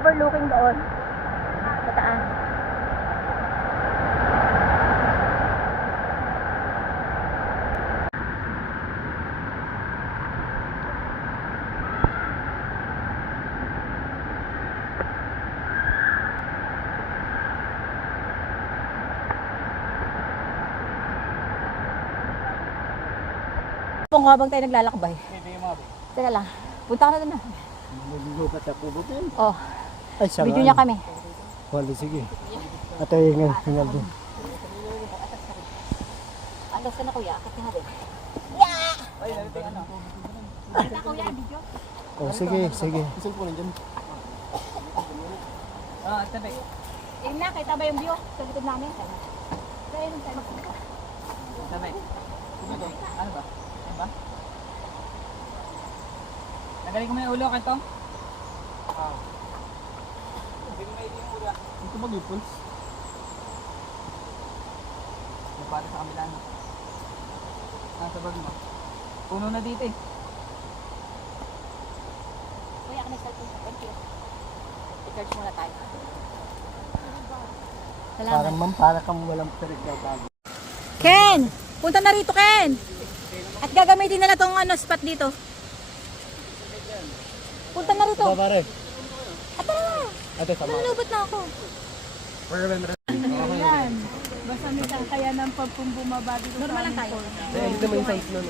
overlooking doon. Sa taas. Kung habang tayo naglalakbay. Teka lang. Punta ka na doon na. Nalulubat ako ba yan? Oh, Ay, siya video niya kami. Wala, sige. At ay, hingal, hingal doon. Ano sa na kuya? Akit nga din. Yeah! Ay, ano? Kita kuya, video. Oh, sige, sige. Ah, tabi. Eh na, kita ba yung view? Sa likod namin. Kaya nung tayo magpunta. Tabi. Ano ba? Ano ba? Ba? Nagaling ko mo yung ulo, kantong? Ah. Hindi ko maili yung ulo. Ito ba yung pulse? Yung para sa kabila, no? Ah, sa bag mo. Puno na dito eh. Kuya, ka na cellphone. Thank you. I-charge muna tayo. Parang Salamat. ma'am, para kang walang pinagbabago. Ken! Punta na rito, Ken! At gagamitin nila tong ano, spot dito. Punta na rito. Ito, pare. Na. Ate, sama. Nalulubot na ako. Ayan. Basta may kaya ng pagpumbumaba dito Normal lang tayo. Eh, hindi naman yung size nun.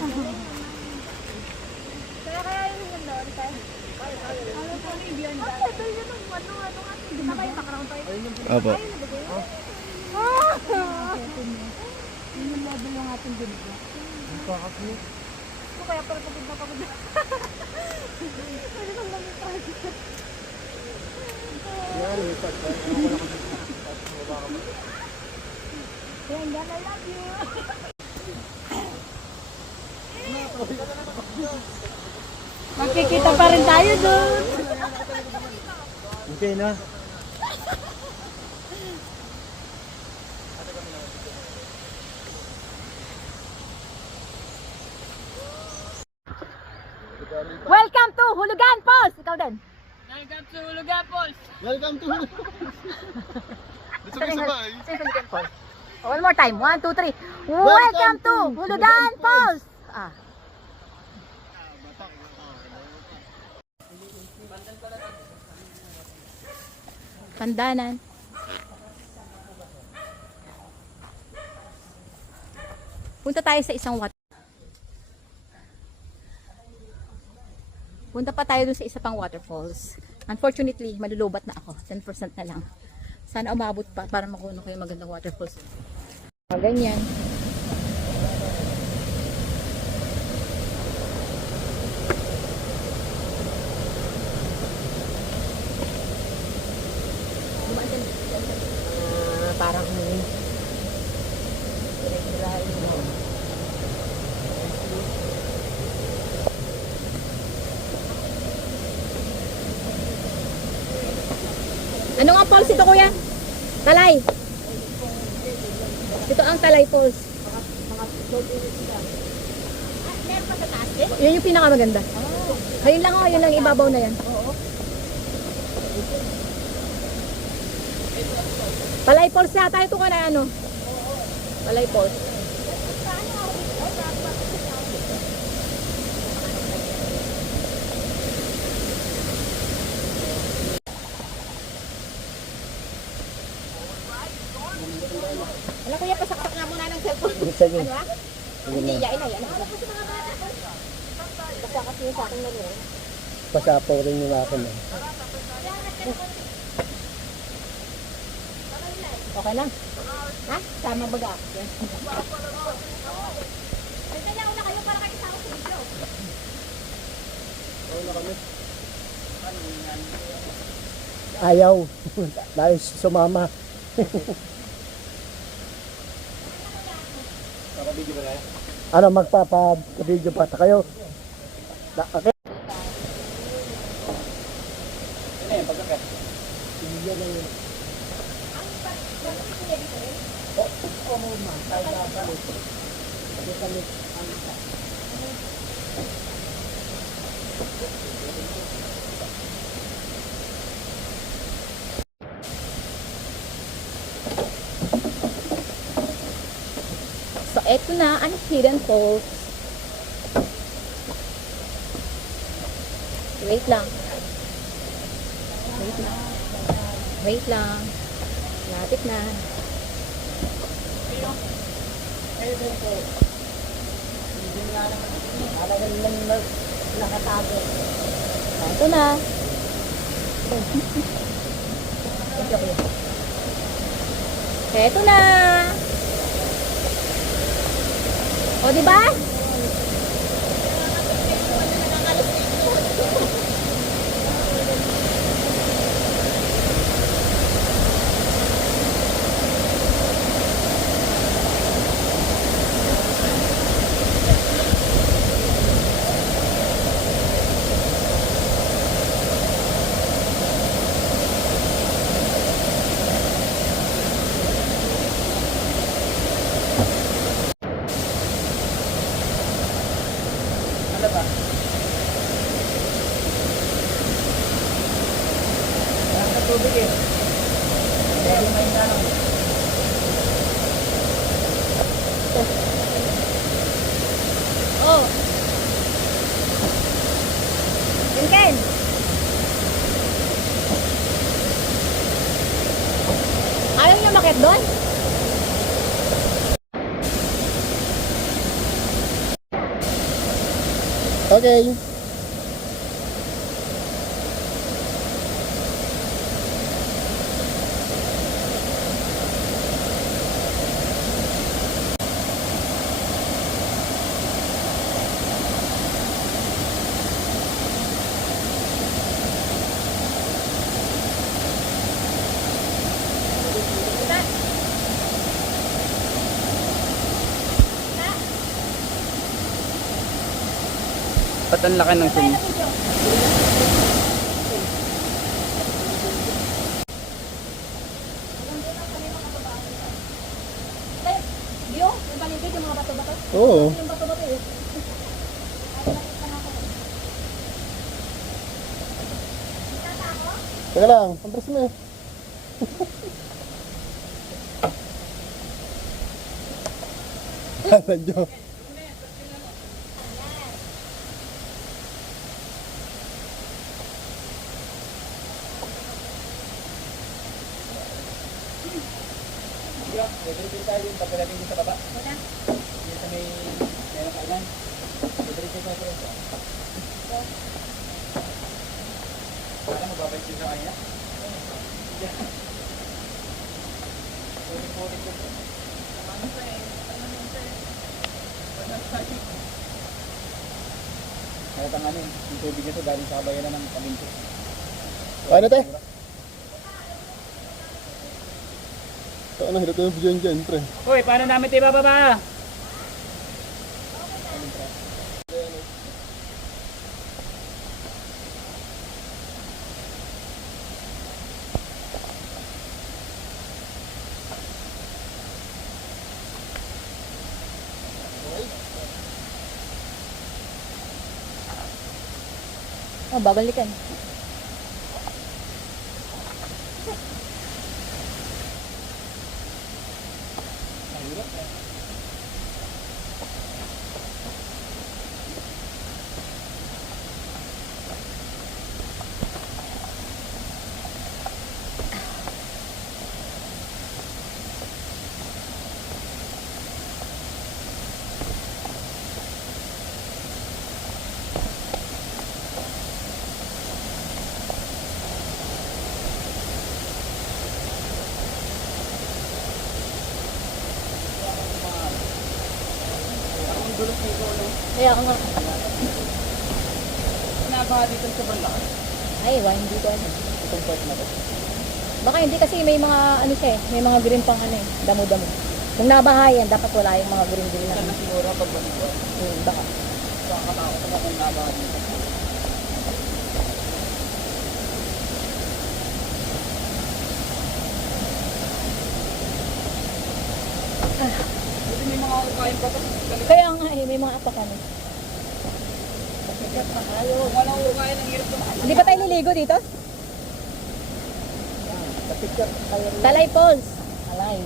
Kaya kaya yung ano, Ken? Ano po ni Bian ba? Ano, ito yun, ano, ano, ano, ano, di ba kayo background tayo? Opo. Yun yung level ng ating binigyan. Ano kaya pala pagod na pagod na? Ano bang lamig tayo? Yan, I love you. Makikita pa rin tayo doon. Okay na. Welcome to Hulugan Falls! Ikaw din. Welcome to Lugapol! Welcome to Sabay sabay. Hulugan Falls. Oh, One more time. One, two, three. Welcome to Hulugan Falls! Ah. Pandanan. Punta tayo sa isang water. Punta pa tayo dun sa isa pang waterfalls. Unfortunately, malulubat na ako. 10% na lang. Sana umabot pa para makuha yung magandang waterfalls. Ganyan. Falls ito kuya? Talay. Ito ang Talay Falls. Yan yung pinakamaganda. Ayun lang oh, yun lang ibabaw na yan. Talay Falls yata ito ka na ano? Talay Falls. Wala kuya, pasaksak nga muna ng cellphone. Sige. Ano ah? Hindi, yain na, yain na. Basta kasi yung sa akin na rin. Pasapaw rin yung akin. eh. Okay lang. Ha? Sama baga. Yan. Ayaw. Dahil sumama. ano magpapa-video pa kayo? Okay. Eto na ang Hidden Falls. Wait lang. Wait lang. Wait lang. Lapit na. Nakatago. Ito na. Ito na. O, di ba? Okay. Ba't ang laki ng sumi? Oo. Teka lang, compres mo eh. Radyo. Yo, pwede rin tayo yung pagkalating dito sa baba. Dito sa may mayroong kainan. Pwede rin tayo sa Para mababalik din sa kanya. Pulit-pulit ko. Kahit ang ano, yung tubig nito galing sa kabayanan ng Kaminto. Ano te? Saan na, hirap tayo video dyan, pre. Uy, paano namin ito ibababa? Oh, babalikan. Kaya nga. Nabaha dito sa banda. Ay, wala, hindi ko ano. Itong part na to. Baka hindi kasi may mga ano siya eh, may mga green pang ano eh, damo-damo. Kung nabahayan, dapat wala yung mga green green na. Saan na siguro pag baliguan? Hmm, baka. So, ang katakot ako kung nabaha dito. Buti may mga kain pa. Kaya nga eh, may mga Kung walang ukain, ang hirap. Hindi pa tayo niligo dito? Talay Falls. Talay.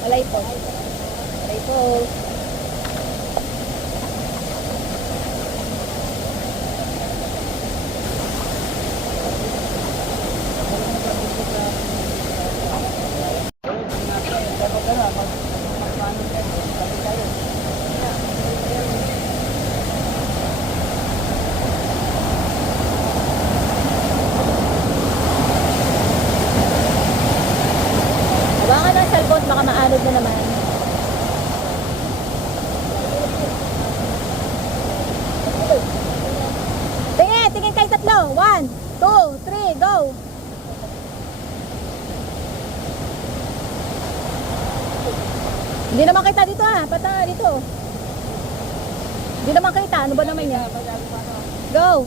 Talay Falls. Try Falls. Hawakan ng cellphone, baka maanod na naman. Tingin, tingin kayo tatlo. One, two, three, go. Hindi naman kita dito Pata dito. Hindi naman kita. Ano ba naman yan? Go.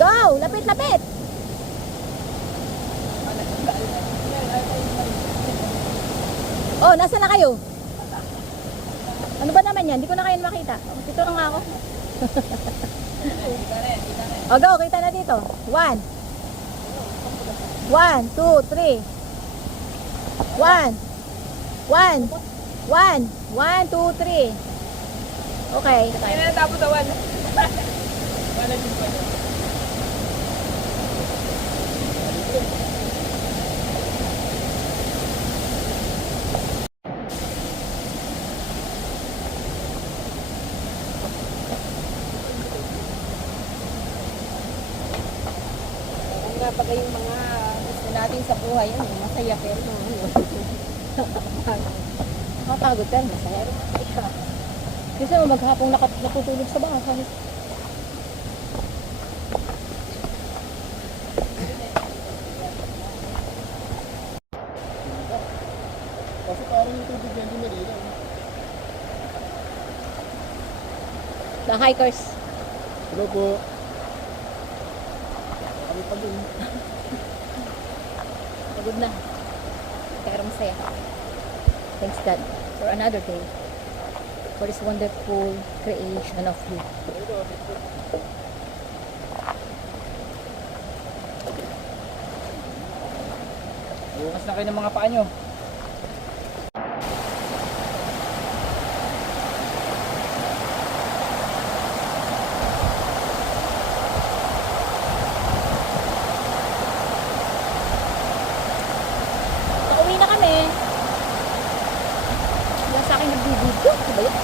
Go. Lapit, lapit. Oh, nasa na kayo? Ano ba naman yan? Hindi ko na kayo makita. Dito na ako. o, go. Kita na dito. One. One, two, three. One. One. One. One, two, three. Okay. Kaya na tapos awan. Ang nga pag yung mga gusto natin sa buhay, yun, masaya pero Nakapagod pero masaya. Kasi mo maghapong nakat natutulog sa bahay. Kasi parang yung tubig yan, di malinaw. The hikers. Hello po. Kami pa dun. Pagod na. Pero masaya. Thanks God for another day. For this wonderful creation of you. Bukas na kayo ng mga paa nyo. Pauwi na kami. Wala sa akin nagbibidyo. Ano ba yun?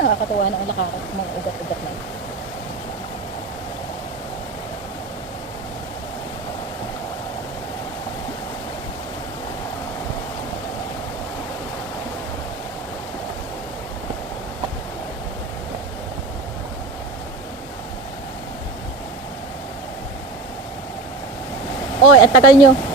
Ay, nakakatuwa na ang lakakat mga ugat-ugat na. Oy, ang tagal nyo.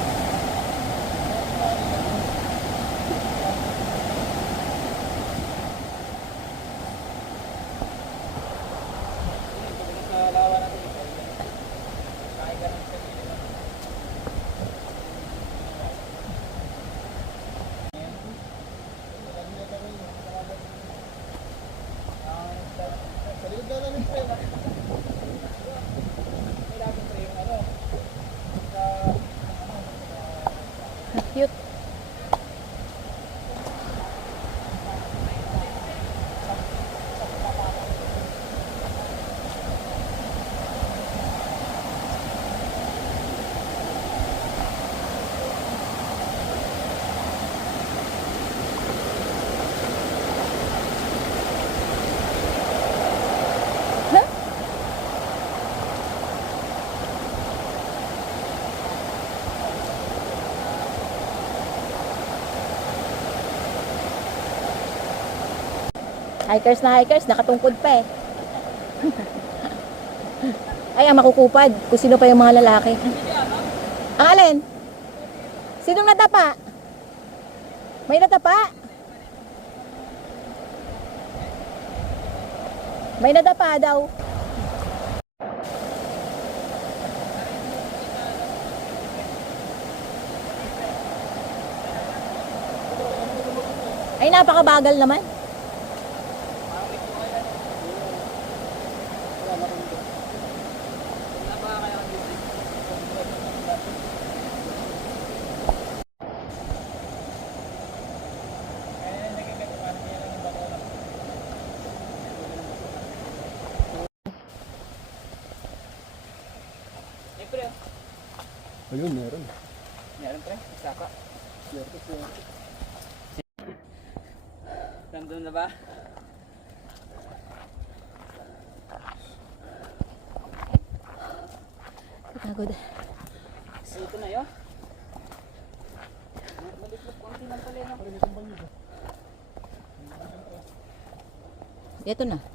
Hikers na hikers, nakatungkod pa eh. Ay, ang makukupad kung sino pa yung mga lalaki. Ang alin? Sinong natapa? May natapa? May natapa daw. Ay, napakabagal naman. Ayun, meron. Meron pre, saka. Nandun na ba? Pagod. Ito na yun. Maliklop konti lang pala yun. Ito na.